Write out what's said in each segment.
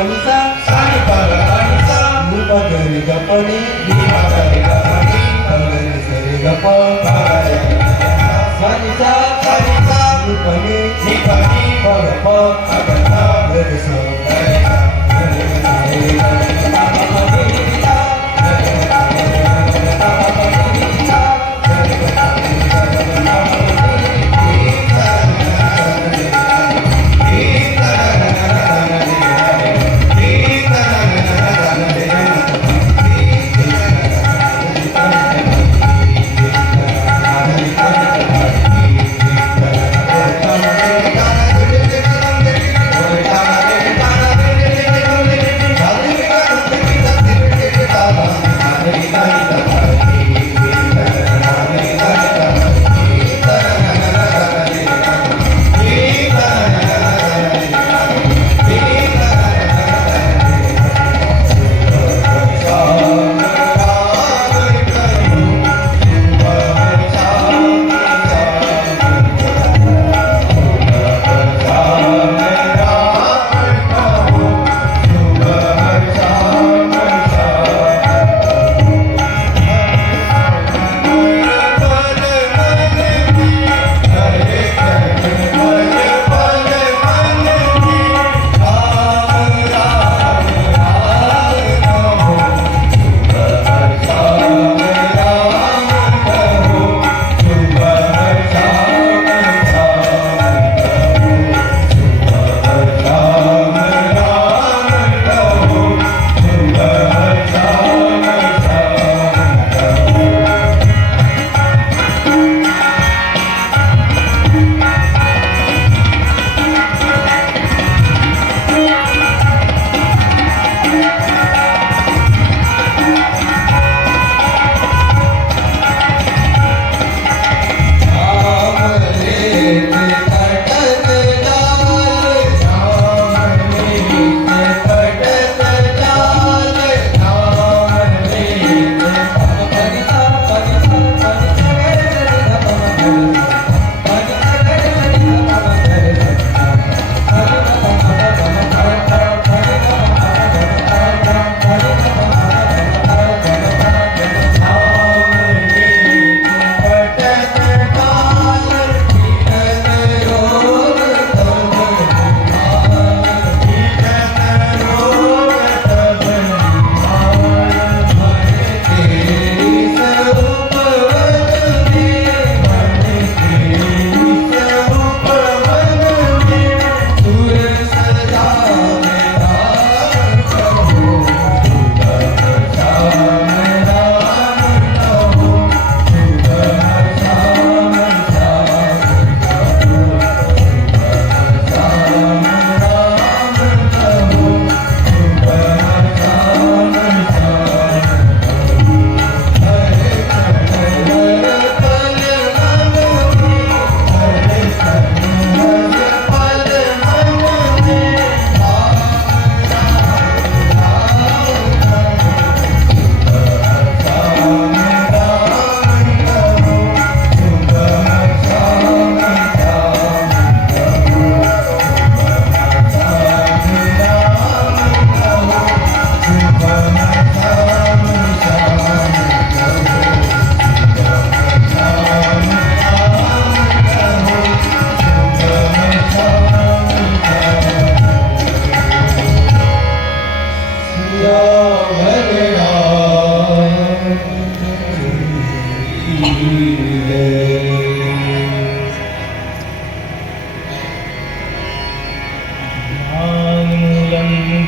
panisa sani pada panisa lupa dari gapani lima kali kapani pagari seri gapa pagari panisa panisa lupa ni nipani pagapa pagata dari sa darika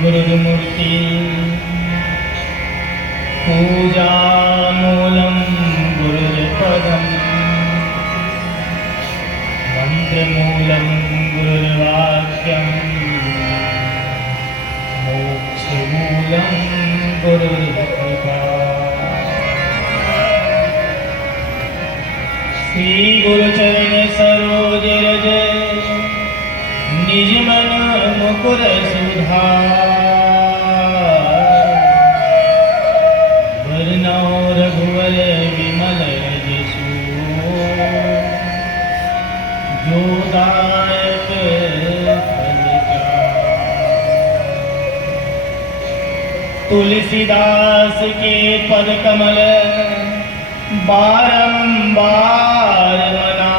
Gurumurthy पूजामूलं गुरुपदं मन्त्रमूलं गुरुवाक्यं मोक्षमूलं Gurukripa. Shri Gurucharan Saroj रज निज मन मुकुर सुधार वरनौ रघुवर विमल यशु जो दायक फलचार। तुलसीदास के पद कमल बारंबार मना,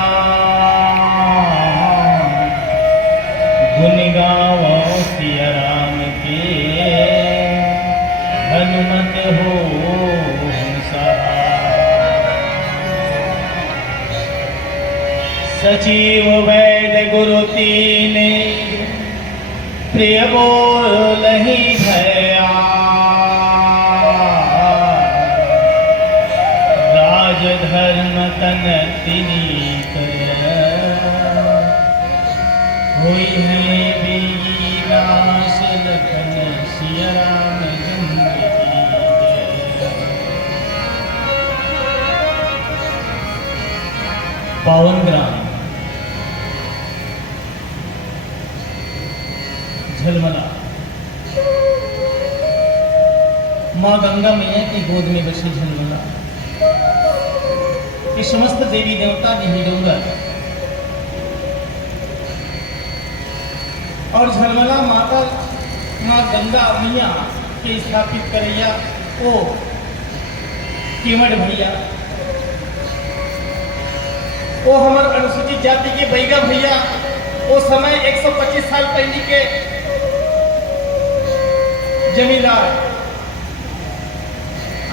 गुण गावो सिया राम के हनुमत हो सहाय। सचिव वैद गुरु तीने प्रिय बोलहि भया, राजधर्म तन तिनी कर, होई है बीनाश लखन सिया राम जिंदगी जय। पावन ग्राम झलमला माँ गंगा मैया की गोद में बसी झलमला, ये समस्त देवी देवता नहीं डूंगर और झलमला माता माँ गंगा मैया के स्थापित करैया ओ केवट भैया, ओ हमार अनुसूचित जाति के बैगा भैया, वो समय 125 साल पहले के जमींदार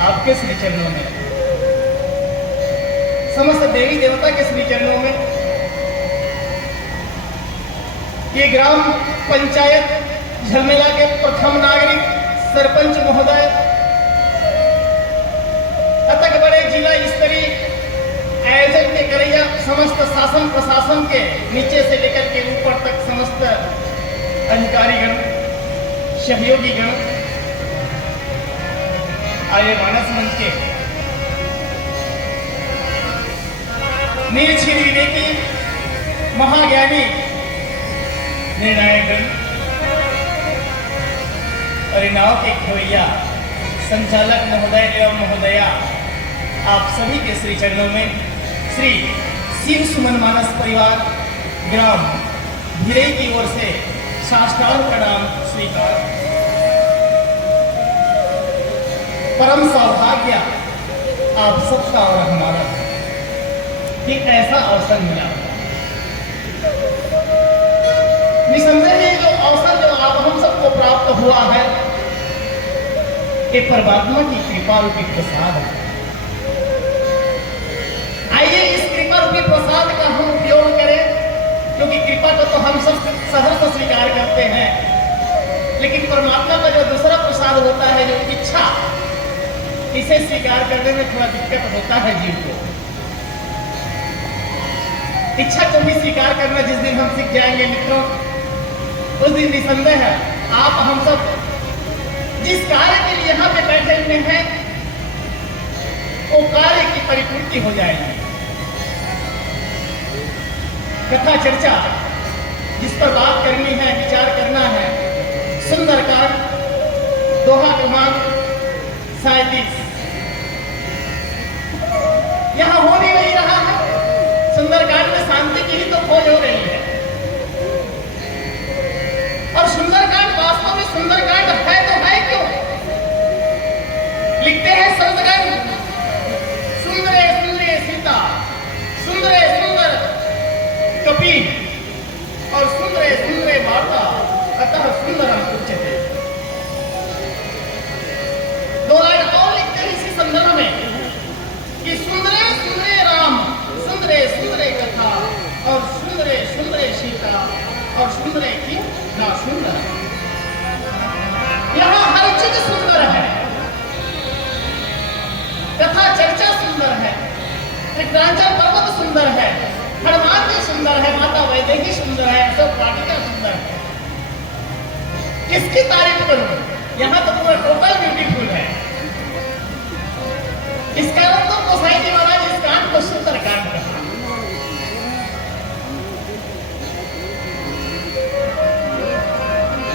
आपके श्री चरणों में, समस्त देवी देवता के श्री चरणों में, ये ग्राम पंचायत झलमेला के प्रथम नागरिक सरपंच महोदय, अतक बड़े जिला स्तरीय आयोजन के करैया समस्त शासन प्रशासन के नीचे से लेकर के ऊपर तक समस्त अधिकारीगण सहयोगी गण आर्य मानस मंच के नीरछी विवेकी महाज्ञानी निर्णायक गण और नाव के खोइया संचालक महोदय एवं महोदया, आप सभी के श्री चरणों में श्री शिव सुमन मानस परिवार ग्राम भिरई की ओर से साष्टांग प्रणाम स्वीकार। परम सौभाग्य आप सबका और हमारा कि ऐसा अवसर मिला। निसंदेह ये जो अवसर जो आप हम सबको प्राप्त हुआ है, ये परमात्मा की कृपा रूपी प्रसाद है। आइए इस कृपा रूपी प्रसाद का हम उपयोग करें, क्योंकि कृपा को तो हम सब सहर्ष स्वीकार करते हैं, लेकिन परमात्मा का जो दूसरा प्रसाद होता है, जो इच्छा, इसे स्वीकार करने में थोड़ा दिक्कत होता है जीव को। इच्छा को भी स्वीकार करना जिस दिन हम सीख जाएंगे मित्रों, उस दिन निसंदेह है आप हम सब जिस कार्य के लिए यहाँ पे बैठे हुए हैं, वो कार्य की परिपूर्ति हो जाएगी। कथा चर्चा जिस पर बात करनी है, विचार करना है, सुंदरकांड दोहा क्रमांक 37 यहाँ हो नहीं वही रहा है। सुंदरकांड में शांति की ही तो खोज हो रही है, और सुंदरकांड वास्तव में सुंदरकांड है तो है क्यों? लिखते हैं संतगण, सुंदरे सुंदरे सीता, सुंदरे सुंदर कपि और सुंदरे सुंदरे माता, अतः सुंदरम उच्यते। दो लाइन और लिखते हैं इसी संदर्भ में कि सुंदरे सुंदरे राम, सुंदरे सुंदरे कथा, और सुंदरे सुंदरे सीता, और सुंदरे की ना सुंदर। यहाँ हर चीज सुंदर है, कथा चर्चा सुंदर है, त्रिक्रांचल पर्वत सुंदर है, हनुमान जी सुंदर है, माता वैदेही सुंदर है, सब वाटिका सुंदर है। किसकी तारीफ करूं? यहाँ तो पूरा टोटल ब्यूटीफुल है। इस कारण तो गोसाई जी महाराज इस कांड को सुंदर कांड कहा।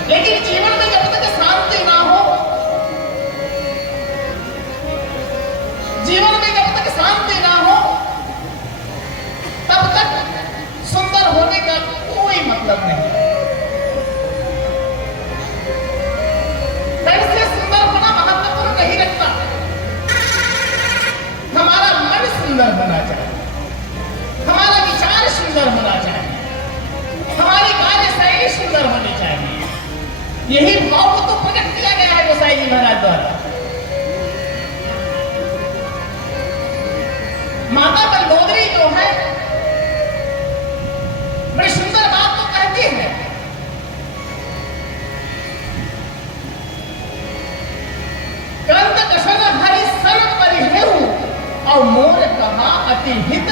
लेकिन जीवन में जब तक शांति ना हो, जीवन में जब तक शांति ना हो, तब तक सुंदर होने का कोई मतलब नहीं। होना चाहिए, हमारा विचार सुंदर होना चाहिए, हमारी कार्यशैली सुंदर होनी चाहिए। यही भाव को तो प्रकट किया गया है गोसाई जी महाराज द्वारा। माता मंदोदरी जो है बड़ी सुंदर बात तो कहती है, कंद कशन हरि सर्व परिहेहु और मोर कहा अति हित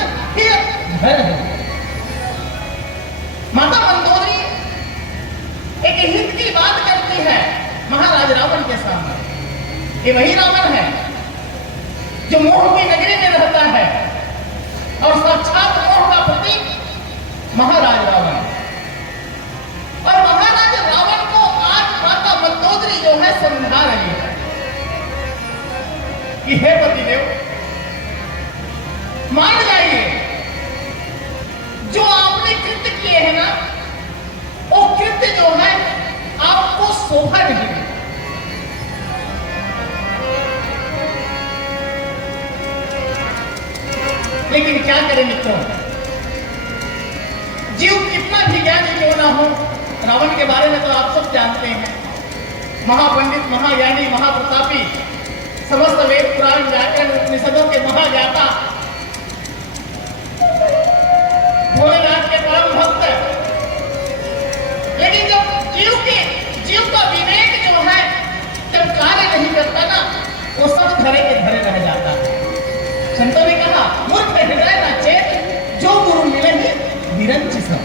घर है। माता मंदोदरी एक हित की बात करती है महाराज रावण के सामने। ये वही रावण है जो मोह की नगरी में रहता है और साक्षात मोह का प्रतीक महाराज रावण। और महाराज रावण को आज माता मंदोदरी जो है समझा रही है कि हे पतिदेव, मान जाइए जो आपने कृत्य किए हैं ना, वो कृत्य जो है आपको शोभा नहीं देती। लेकिन क्या करें मित्रों, जीव कितना भी ज्ञानी क्यों ना हो, रावण के बारे में तो आप सब जानते हैं। महापंडित, महाज्ञानी, महाप्रतापी, समस्त वेद पुराण व्याकरण उपनिषदों के महाज्ञाता, भोलेनाथ के परम भक्त। लेकिन जब जीव का विवेक जो है जब कार्य नहीं करता ना, वो सब धरे के धरे रह जाता है। संतों ने कहा, मूर्ख हृदय न चेत, जो गुरु मिले ही विरंच सब।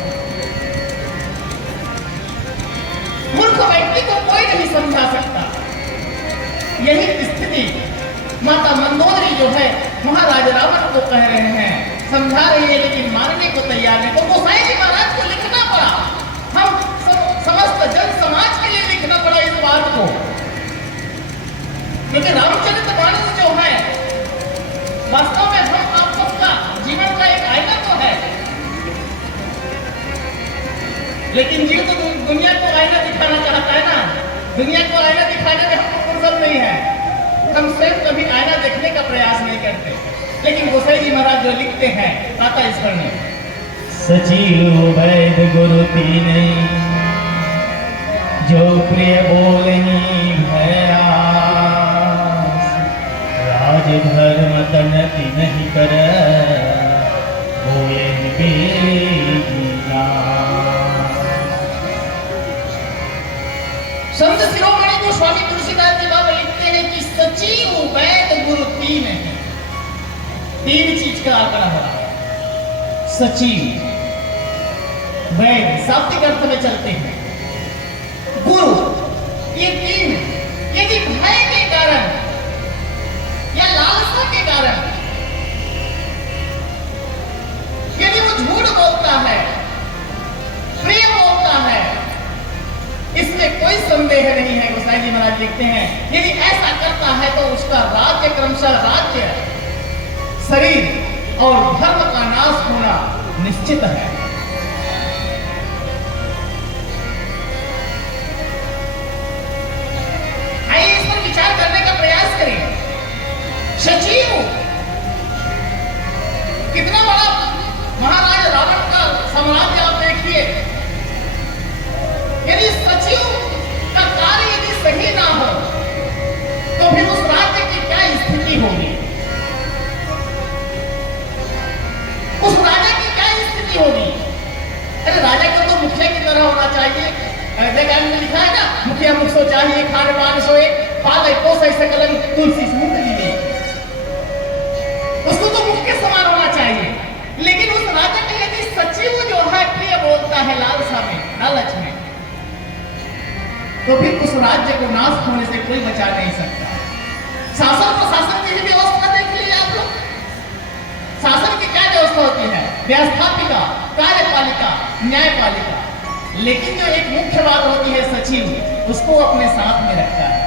मूर्ख व्यक्ति को कोई नहीं समझा सकता। यही स्थिति माता मंदोदरी जो है महाराज रावण को कह रहे हैं, समझा रही है, लेकिन मानने को तैयार नहीं। तो गोसाई जी महाराज को लिखना पड़ा, हम समस्त जन समाज के लिए लिखना पड़ा इस बात को, क्योंकि रामचरितमानस जो है वास्तव में हम आप सबका जीवन का एक आईना तो है। लेकिन जीव तो दुनिया को आईना दिखाना चाहता है ना, दुनिया को आईना दिखाने में हमको फुर्सत नहीं है, हम स्वयं कभी आईना देखने का प्रयास नहीं करते। लेकिन गोसाई जी महाराज जो लिखते हैं आता इस पर में, सचिव वैद गुरु तीनै, जो प्रिय बोलही भयास, राज धर्म तनति नहीं कर, बोले बेगीना। संत शिरोमणि गोस्वामी तुलसीदास जी बाबा लिखते हैं कि सचिव वैद गुरु तीन है। तीन चीज का आंकड़ा हो रहा है। सचिव वैद शाब्दिक अर्थ में चलते हैं, गुरु ये तीन। यदि भय के कारण या लालसा के कारण यदि वो झूठ बोलता है, प्रिय बोलता है, इसमें कोई संदेह नहीं है। गोसाई जी महाराज लिखते हैं, यदि ऐसा करता है तो उसका राज्य क्रमशः राज्य, शरीर और धर्म का नाश होना निश्चित है। आइए इस पर विचार करने का प्रयास करें। सचिव कितना बड़ा महाराज रावण का साम्राज्य आप देखिए। यदि सचिव का कार्य यदि सही ना हो तो फिर उस राज्य की क्या स्थिति होगी, उस राजा की क्या स्थिति होगी। अरे राजा को तो मुखिया की तरह होना चाहिए। जगह में लिखा है ना, मुखिया मुख सो चाहिए, खान पान सोए, पाले पोसे सकलन तुलसी समुद्र लीले। उसको तो मुख के समान होना चाहिए। लेकिन उस राजा के यदि सचिव जो है प्रिय बोलता है लालसा में, लालच में, तो फिर उस राज्य को नाश होने से कोई बचा नहीं सकता। शासन प्रशासन की व्यवस्था देख लीजिए आप लोग। शासन की क्या व्यवस्था होती है? व्यवस्थापिका, कार्यपालिका, न्यायपालिका। लेकिन जो एक मुख्य बात होती है सचिव, उसको अपने साथ में रखता है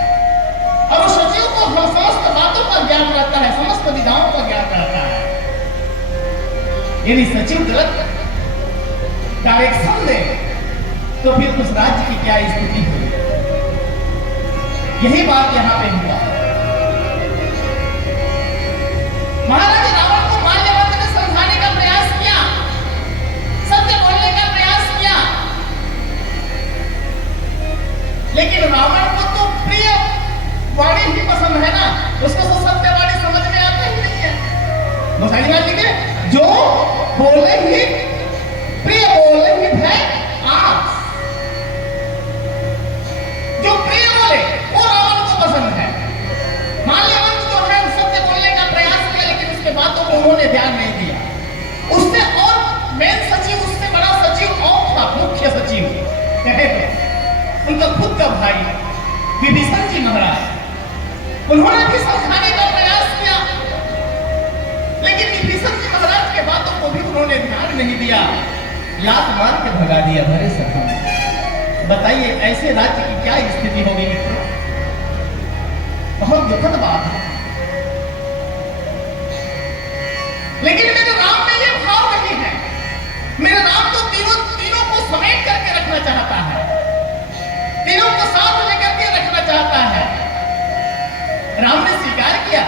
और उस सचिव को समस्त बातों का ज्ञान रहता है, समस्त विधाओं का ज्ञान रहता है। यदि सचिव गलत डायरेक्शन दे तो फिर उस राज्य की क्या स्थिति होगी। यही बात यहां पे हुआ। महाराज रावण को माल्यवंत उन्होंने भी समझाने का प्रयास किया, लेकिन विभीषण जी महाराज के बातों को भी उन्होंने ध्यान नहीं दिया, लात मार के भगा दिया भरे सभा में। बताइए ऐसे राज्य की क्या स्थिति होगी मित्रों? बहुत दुखद बात है। लेकिन मेरे राम में ये भाव नहीं है। मेरे राम तो तीनों को समेट करके रखना चाहता है, तीनों को साथ लेकर के रखना चाहता है। राम ने स्वीकार किया।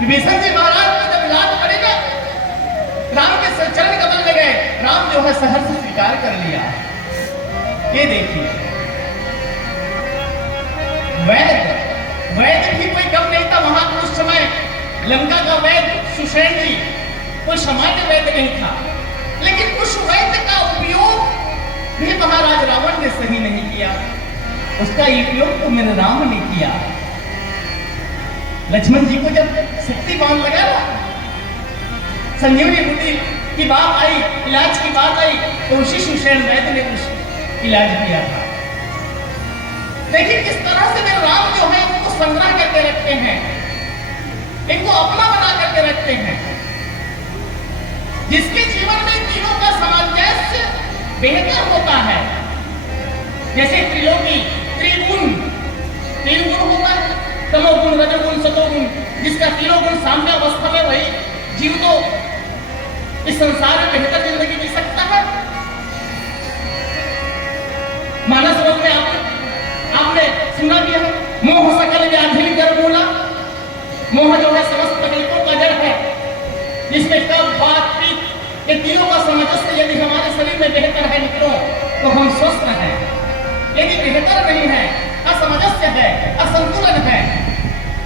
विभीषण जी महाराज को जब लात पड़ी ना, राम के चरण कमल में गए, राम जो है सहर्ष स्वीकार कर लिया। ये देखिए, वैद्य भी कोई कम नहीं था वहां उस समय। लंका का वैद्य सुषेण जी कोई सामान्य वैद्य नहीं था, लेकिन उस वैद्य का उपयोग भी महाराज रावण ने सही नहीं किया। उसका उपयोग तो मेरे राम ने किया। लक्ष्मण जी को जब शक्ति बाण लगा ना, संजीवनी बूटी की बात आई, इलाज की बात आई, तो उसी सुषेण वैद्य ने उस इलाज किया था। देखिए किस तरह से मेरे राम जो है उनको संग्रह करके रखते हैं, इनको अपना बना करके रखते हैं। जिसके जीवन में तीनों का सामंजस्य बेहतर होता है, जैसे त्रिलोकी त्रिगुण, तीन गुण होता है, तमोगुण, रजोगुण, सतोगुण, जिसका तीनों गुण साम्य अवस्था में, वही जीव तो इस संसार में बेहतर जिंदगी जी सकता है। मानस रोग में आपने सुना भी है, मोह सकल व्याधि कर बोला। मोह जो है समस्त तकलीफों का जड़ है, जिसमें कब बात पीत ये तीनों का सामंजस्य यदि हमारे शरीर में बेहतर है मित्रों, तो हम स्वस्थ हैं। यदि बेहतर नहीं है, असमंजस्य है, असंतुलन है,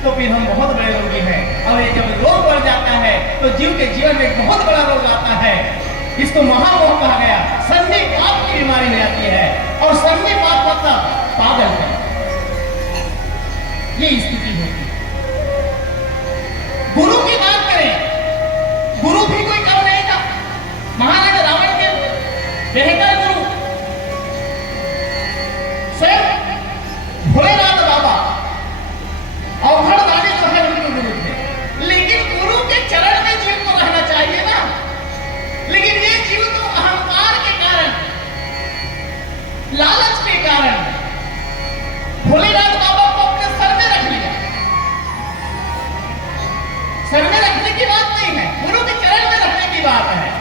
तो फिर हम बहुत बड़े रोगी हैं। और ये जब रोग बढ़ जाता है तो जीव के जीवन में एक बहुत बड़ा रोग आता है, इसको महामोह कहा गया। सन्निपात की बीमारी हो जाती है, और सन्निपात मतलब पागल है, ये स्थिति होती है। गुरु की बात करें, गुरु भी कोई कम नहीं था। महाराज रावण के बेहतर गुरु स्वयं भोलेनाथ बाबा अवघड़ दानी जो है उनके गुरु थे। लेकिन गुरु के चरण में जीव को रहना चाहिए ना, लेकिन ये जीव तो अहंकार के कारण, लालच के कारण भोलेनाथ बाबा को अपने सर में रख लिया। सर में रखने की बात नहीं है, गुरु के चरण में रखने की बात है।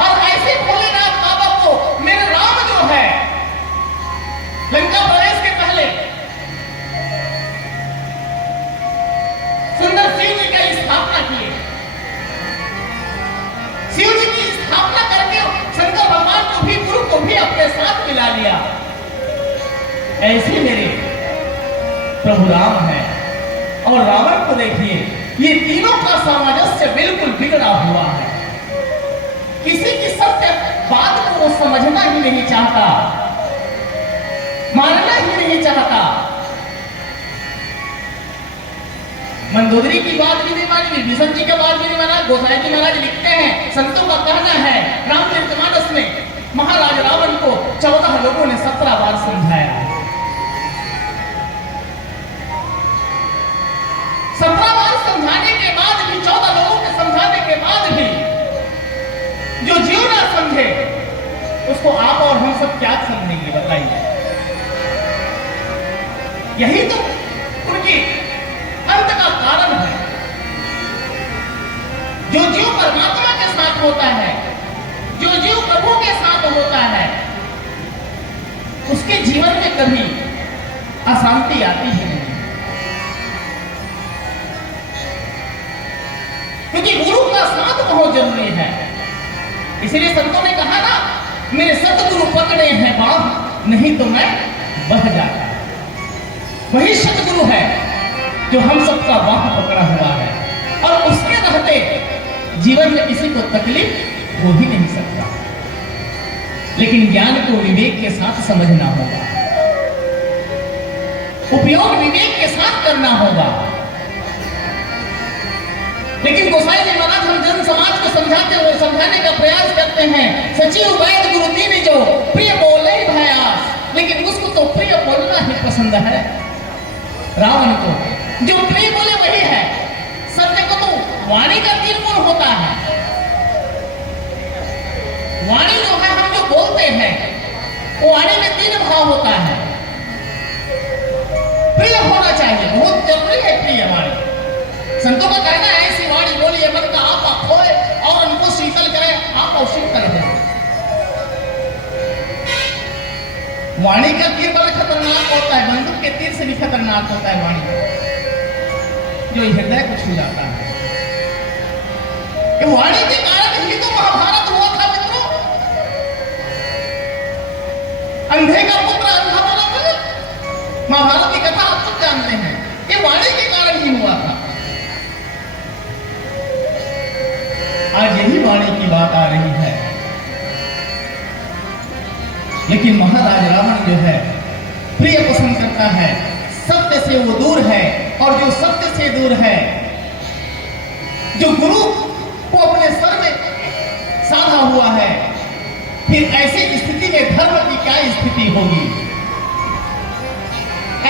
और ऐसे भोलेनाथ बाबा को मेरे राम जो है लंका प्रवेश के पहले सुंदर शिव जी की स्थापना किए। शिव जी की स्थापना करके शंकर भगवान को भी, गुरु को भी अपने साथ मिला लिया। ऐसे मेरे प्रभु राम है। और रावण को देखिए, ये तीनों का सामंजस्य बिल्कुल बिगड़ा हुआ है। किसी की सत्य बात को वो समझना ही नहीं चाहता, मानना ही नहीं चाहता। मंदोदरी की बात भी नहीं मानी, विभीषण जी की बात भी नहीं माना। गोसाई जी महाराज लिखते हैं, संतों का कहना है, रामचरितमानस में महाराज रावण को 14 लोगों ने 17 बार समझाया। 17 बार समझाने के बाद भी, 14 लोगों के समझाने के बाद भी जो जीव ना समझे, उसको आप और हम सब क्या समझेंगे बताइए? यही तो उनकी अंत का कारण है। जो जीव परमात्मा के साथ होता है, जो जीव प्रभु के साथ होता है, उसके जीवन में कभी अशांति आती ही नहीं, क्योंकि गुरु का साथ बहुत जरूरी है। इसलिए संतों ने कहा ना, मेरे सतगुरु पकड़े हैं बांध, नहीं तो मैं बह जाता। वही सतगुरु है जो हम सबका बांध पकड़ा हुआ है, और उसके रहते जीवन में किसी को तकलीफ हो ही नहीं सकता। लेकिन ज्ञान को विवेक के साथ समझना होगा, उपयोग विवेक के साथ करना होगा। लेकिन गोसाई जी महाराज हम जन समाज को समझाते हुए समझाने का प्रयास करते हैं, सचिव वैद गुरु तीन जो प्रिय बोले भयास, लेकिन उसको तो प्रिय बोलना ही पसंद है। रावण को। जो प्रिय बोले वही है। सत्य को तो वाणी का 3 गुण होता है। वाणी जो है, हम जो बोलते हैं, वो वाणी में 3 भाव होता है। प्रिय होना चाहिए, बहुत जरूरी है प्रिय वाणी। संतों का कहना है ऐसी वाणी बोलिए मन का आपा खोए और उनको शीतल करे, आप शीतल है। वाणी का तीर बड़ा खतरनाक होता है, बंदूक के तीर से भी खतरनाक होता है वाणी, जो हृदय को छू जाता है। ये वाणी के कारण ही तो महाभारत हुआ था मित्रों। अंधे का पुत्र अंधा बना था। महाभारत की कथा आप सब जानते हैं, ये वाणी के कारण ही हुआ था। आज यही वाणी की बात आ रही है। लेकिन महाराज रावण जो है प्रिय पसंद करता है, सत्य से वो दूर है। और जो सत्य से दूर है, जो गुरु को अपने सर में साधा हुआ है, फिर ऐसी स्थिति में धर्म की क्या स्थिति होगी।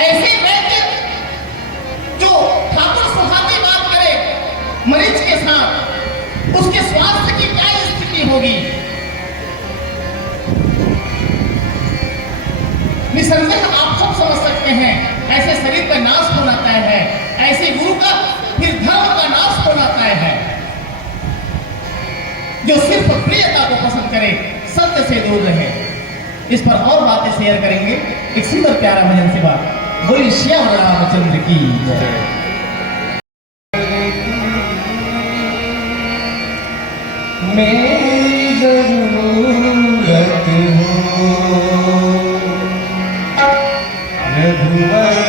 ऐसे वैद्य जो ठाकुर सुहाती बात करे मरीज के साथ, उसके स्वास्थ्य की क्या स्थिति होगी। निसंदेह आप सब समझ सकते हैं, ऐसे शरीर का नाश होना तय है, ऐसे गुरु का फिर धर्म का नाश होना तय है। जो सिर्फ प्रियता को पसंद करे, सत्य से दूर रहे। इस पर और बातें शेयर करेंगे। एक सुंदर प्यारा भजन से बात। बोली श्याम रामचंद्र की जय। मेरी जरूरत हो रघुवर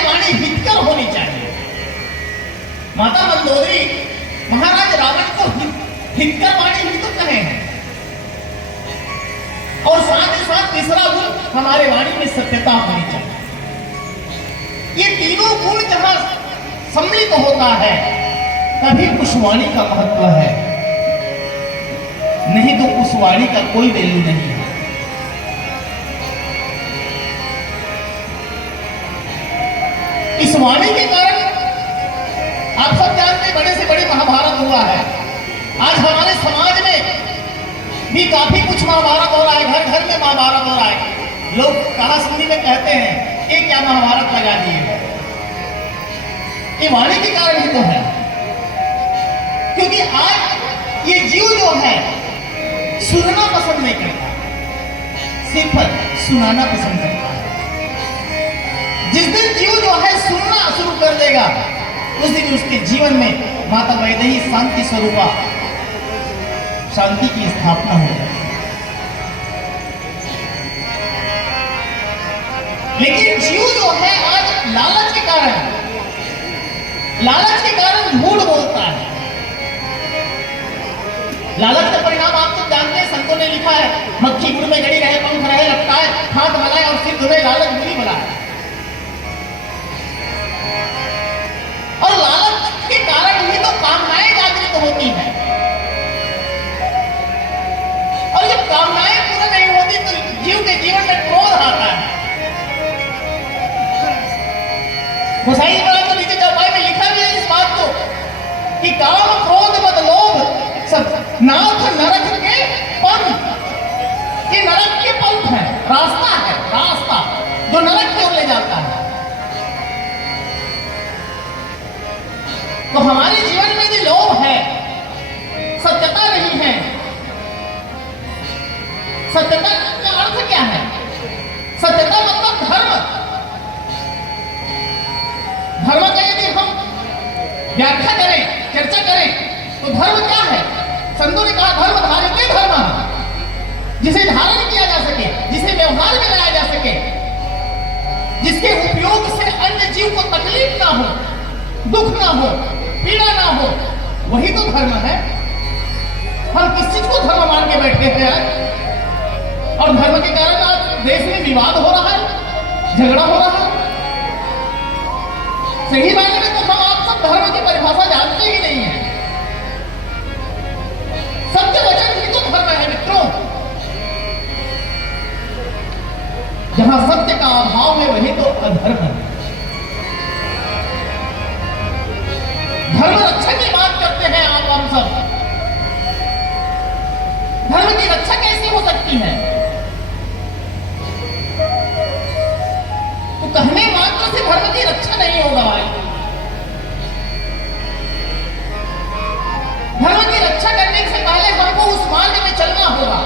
हमारी वाणी हितकर होनी चाहिए। माता मंदोदरी महाराज रावण को हितकर वाणी ही तो कहे हैं। और साथ ही साथ तीसरा गुण हमारे वाणी में सत्यता होनी चाहिए। ये तीनों गुण जहां सम्मिलित होता है तभी उस वाणी का महत्व है, नहीं तो उस वाणी का कोई वैल्यू नहीं है। इस वाणी के कारण आप सब जानते हैं बड़े से बड़े महाभारत हुआ है। आज हमारे समाज में भी काफी कुछ महाभारत हो रहा है, घर घर में महाभारत हो रहा है। लोग कालासुनी में कहते हैं ये क्या महाभारत लगा दिए, ये वाणी के कारण ही तो है। क्योंकि आज ये जीव जो है सुनना पसंद नहीं करता, सिर्फ सुनाना पसंद करता है। जिस दिन जीव जो है सुनना शुरू कर देगा उस दिन उसके जीवन में माता वैदेही शांति स्वरूपा शांति की स्थापना हो जाए। लेकिन जीव जो है आज लालच के कारण झूठ बोलता है। लालच का परिणाम आप तो जानते हैं, संतों ने लिखा है मक्खी गुड़ में गड़ी रहे, पंख रहे लपटाए, हाथ बनाए और सिर धुले, लालच बुरी बनाए। और लालच के कारण ही तो कामनाएं जागृत होती हैं। और जब कामनाएं पूरी नहीं होती तो जीव के जीवन में क्रोध आता है। गोसाई महाराज तो नीचे चौपाई में लिखा भी है इस बात को कि काम क्रोध मद लोभ सब नाथ नरक के पंथ, ये नरक के पंथ है, रास्ता है, रास्ता जो नरक की ओर ले जाता है। तो हमारे जीवन में जो लोभ है, सत्यता नहीं है। सत्यता का अर्थ क्या है? सत्यता मतलब धर्म। धर्म का यदि हम व्याख्या करें, चर्चा करें तो धर्म क्या है? संतों ने कहा धर्म धार्य धर्म, जिसे धारण किया जा सके, जिसे व्यवहार में लाया जा सके, जिसके उपयोग से अन्य जीव को तकलीफ ना हो, दुख ना हो, पीड़ा ना हो, वही तो धर्म है। हम किस चीज को धर्म मान के बैठे हैं और धर्म के कारण आज देश में विवाद हो रहा है, झगड़ा हो रहा है। सही मायने में तो हम आप सब धर्म की परिभाषा जानते ही नहीं है। सत्य वचन ही तो धर्म है मित्रों। जहां सत्य का अभाव है वही तो अधर्म है। धर्म रक्षा की बात करते हैं आप हम सब। धर्म की रक्षा कैसे हो सकती है? तो कहने मात्र से धर्म की रक्षा नहीं होगा भाई। धर्म की रक्षा करने से पहले हमको उस मार्ग में चलना होगा,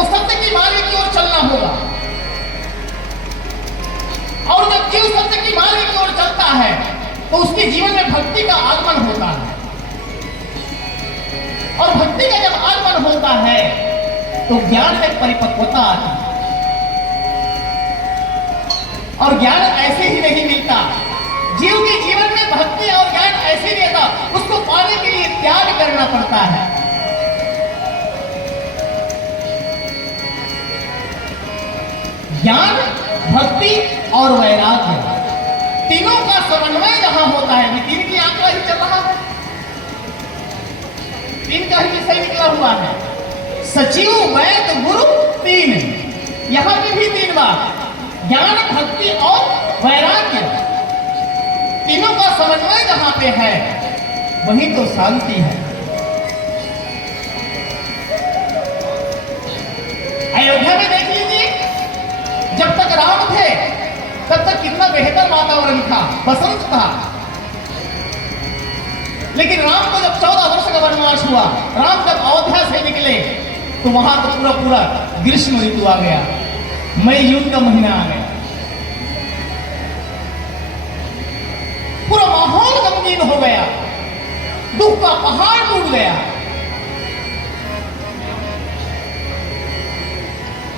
उस सत्य की मार्ग की ओर चलना होगा। और जब जीव सत्य की मार्ग की ओर चलता है तो उसके जीवन में भक्ति का आगमन होता है। और भक्ति का जब आगमन होता है तो ज्ञान में परिपक्वता आती है। और ज्ञान ऐसे ही नहीं मिलता, जीव के जीवन में भक्ति और ज्ञान ऐसे नहीं आता, उसको पाने के लिए त्याग करना पड़ता है। ज्ञान, भक्ति और वैराग्य तीनों का समन्वय जहां होता है, तीन की आंकड़ा ही चल रहा है, तीन का ही विषय निकला हुआ है। सचिव, वैद, गुरु, तीन। यहां पे भी तीन बार ज्ञान, भक्ति और वैराग्य तीनों का समन्वय जहां पे है वही तो शांति है। अयोध्या में देख लीजिए, जब तक राम थे तब तक कितना बेहतर वातावरण था, बसंत था। लेकिन राम को जब 14 वर्ष का वनवास हुआ, राम जब अयोध्या से निकले तो वहां तो पूरा पूरा ग्रीष्म ऋतु आ गया, मई जून का महीना आ गया, पूरा माहौल गमगीन हो गया, दुख का पहाड़ टूट गया।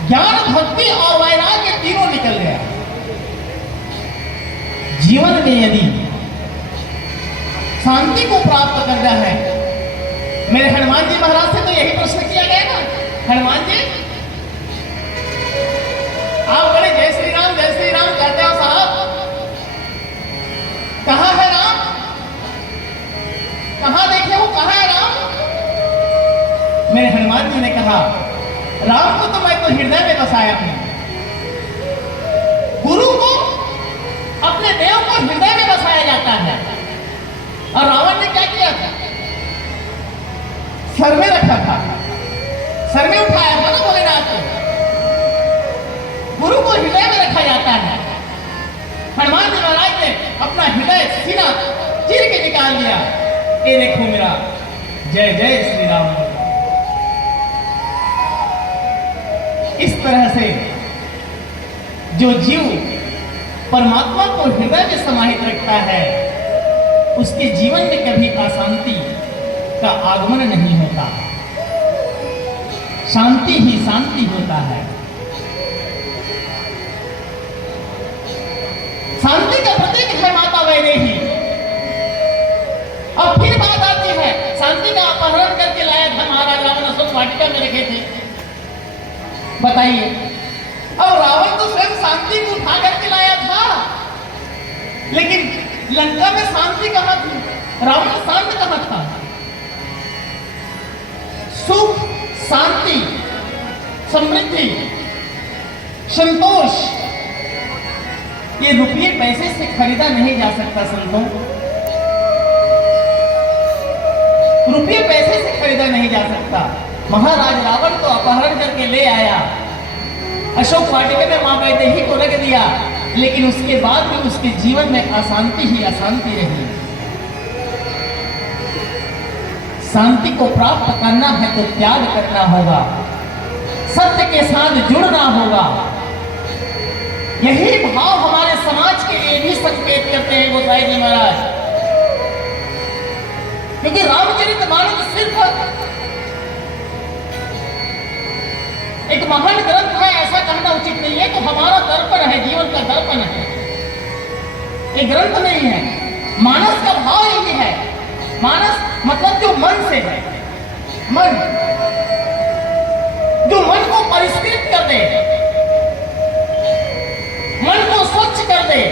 ज्ञान, भक्ति और वैराग्य तीनों निकल गया। जीवन में यदि शांति को प्राप्त करना है, मेरे हनुमान जी महाराज से तो यही प्रश्न किया गया ना। हनुमान जी आप बड़े जय श्री राम कहते हो साहब, कहां है राम? कहां देखे हो, कहां है राम? मेरे हनुमान जी ने कहा, राम को तो मैं तो हृदय में बसाया हूं। गुरु को अपने देव को हृदय में बसाया जाता है। और रावण ने क्या किया था? सर में रखा था, सर में उठाया था ना भोलेनाथ को। गुरु को हृदय में रखा जाता है। हनुमान जी महाराज ने अपना हृदय सीना चीर के निकाल लिया। ये देखो मेरा जय जय श्री राम। इस तरह से जो जीव परमात्मा को हृदय में समाहित रखता है, उसके जीवन में कभी अशांति का आगमन नहीं होता, शांति ही शांति होता है। शांति का प्रतीक है माता वैदेही। अब फिर बात आती है, शांति का अपहरण करके लाया था महाराज रावण, अशोक वाटिका में रखे थे। बताइए, अब रावण तो स्वयं शांति को उठा करके लाया था, लेकिन लंका में शांति कहां थी? रावण शांत कहां था? सुख, शांति, समृद्धि, संतोष, ये रुपये पैसे से खरीदा नहीं जा सकता संतों। रुपये पैसे से खरीदा नहीं जा सकता। महाराज रावण को अपहरण करके ले आया, अशोक वाटिका में मां वैदेही को रख दिया, लेकिन उसके बाद भी उसके जीवन में अशांति ही अशांति रही। शांति को प्राप्त करना है तो त्याग करना होगा, सत्य के साथ जुड़ना होगा। यही भाव हमारे समाज के लिए भी संकेत करते हैं गोसाई जी महाराज। क्योंकि रामचरितमानस सिर्फ एक महान ग्रंथ है ऐसा कहना उचित नहीं है, तो हमारा दर्पण है, जीवन का दर्पण है, एक ग्रंथ नहीं है। मानस का भाव यही है। मानस मतलब जो मन से है, मन जो मन को परिष्कृत कर दे, मन को स्वच्छ कर दे,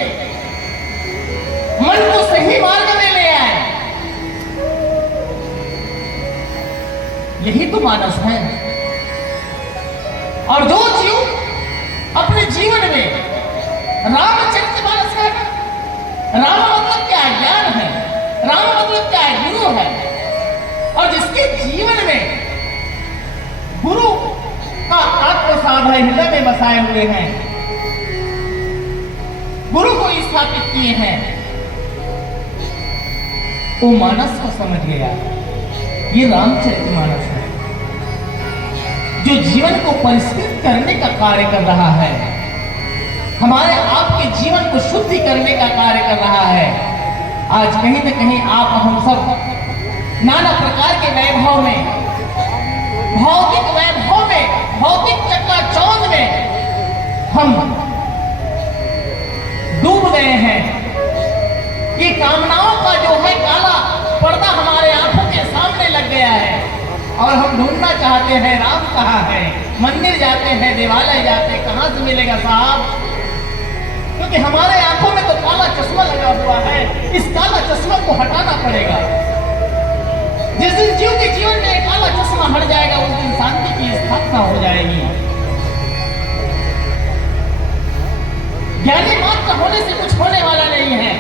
मन को सही मार्ग में ले आए, यही तो मानस है। और जो जीव अपने जीवन में रामचरितमानस है, राम मतलब क्या है? ज्ञान है। राम मतलब क्या है? गुरु है। और जिसके जीवन में गुरु का आत्मसाध है, हृदय में बसाए हुए हैं, गुरु को स्थापित किए हैं, वो मानस को समझ गया। ये रामचरितमानस है जो जीवन को परिष्कृत करने का कार्य कर रहा है, हमारे आपके जीवन को शुद्धि करने का कार्य कर रहा है। आज कहीं न कहीं आप हम सब नाना प्रकार के वैभव में, भौतिक वैभव में, भौतिक चकाचौंध में हम डूब गए हैं। ये कामनाओं का जो है काला पर्दा हमारे आंखों के सामने लग गया है और हम ढूंढना चाहते हैं राम कहाँ है। मंदिर जाते हैं, देवालय जाते हैं, कहां से मिलेगा साहब? क्योंकि हमारे आंखों में तो काला चश्मा लगा हुआ है। इस काला चश्मा को हटाना पड़ेगा। जिस दिन जीव के जीवन में काला चश्मा हट जाएगा, उस दिन शांति की स्थापना हो जाएगी। ज्ञानी मात्र होने से कुछ होने वाला नहीं है।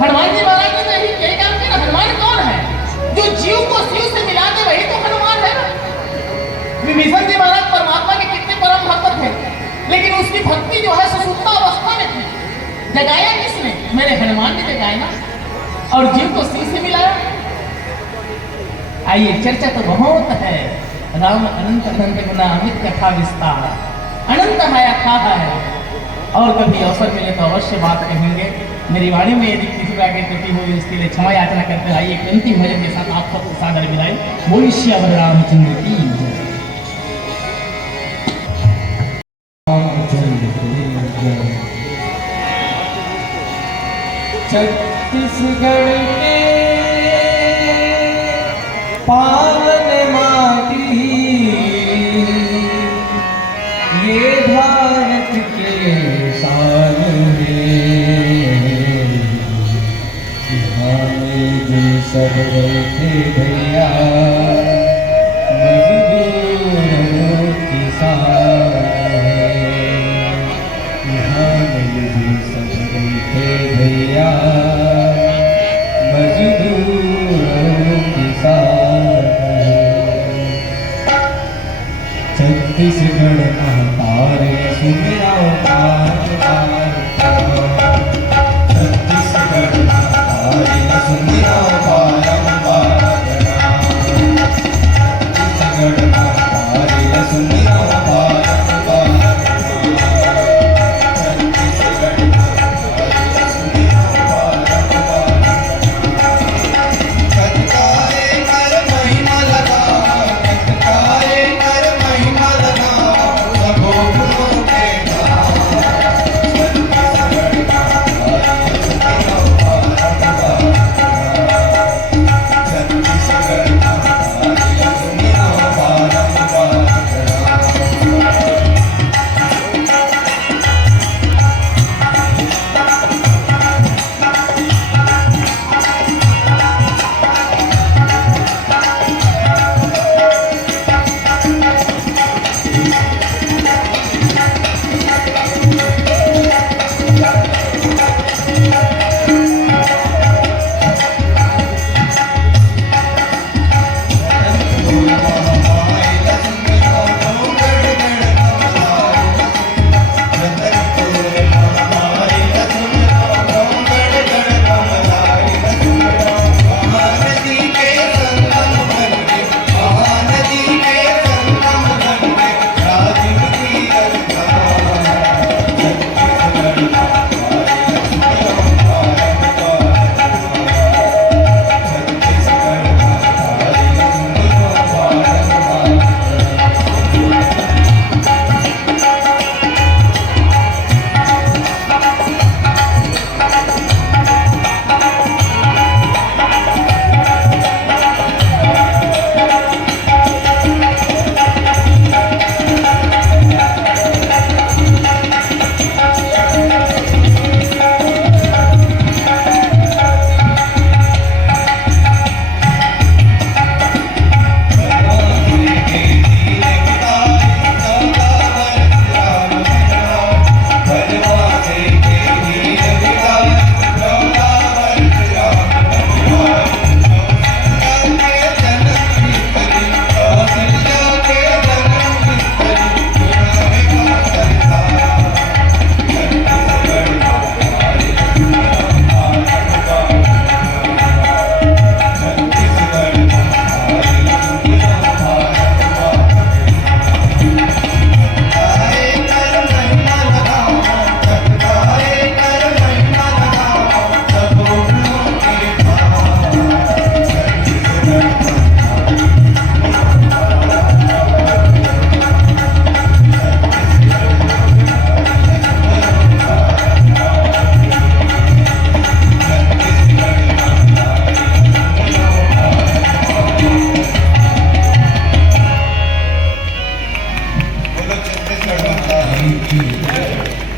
हनुमान जी महाराज ने तो यही काम किया। हनुमान कौन है? जो जीव को शिव से मिला दे, वही तो हनुमान है ना। विभीषण जी महाराज परमात्मा के कितने परम भक्त थे, लेकिन उसकी भक्ति जो है सुसुप्त अवस्था में थी। जगाया किसने? मेरे हनुमान ने जगाया ना, और जीव को शिव से मिलाया। आइए, चर्चा तो बहुत है। राम अनंत अनंत गुना अमित कथा विस्तार, अनंत है अथाह है। और कभी अवसर मिले तो अवश्य बात कहेंगे। मेरी वाणी में यदि किसी प्रकार की त्रुटि हुई उसके लिए क्षमा याचना करते आइए एक अंतिम भजन के साथ आप सबको सादर विदाई। बोलिए श्री रामचंद्र की जय। छत्तीसगढ़ के पावन माटी, ये भारत के शान है। यहाँ में जो सब थे भैया मजदूरों की शान है। यहाँ में जो सब थे भैया मजदूरों की शान है। छत्तीसगढ़ महतार सुमिरा छत्तीसगढ़ महतार सुमिरा बारंबार छत्तीसगढ़ महतार सुमिरा बारंबार छत्तीसगढ़ महतार सुमिरा बारंबार। छत्तारे कर महिमा लगा, छत्तारे कर महिमा लगा, सबो गुणों के नाम। छत्तीसगढ़ महतार सुमिरा बारंबार छत्तीसगढ़ महतार सुमिरा बारंबार।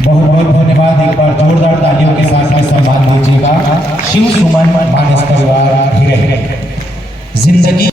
बहुत बहुत धन्यवाद। एक बार जोरदार तालियों के साथ में सम्मान दीजिएगा शिव सुमन मानस परिवार हिरे। जिंदगी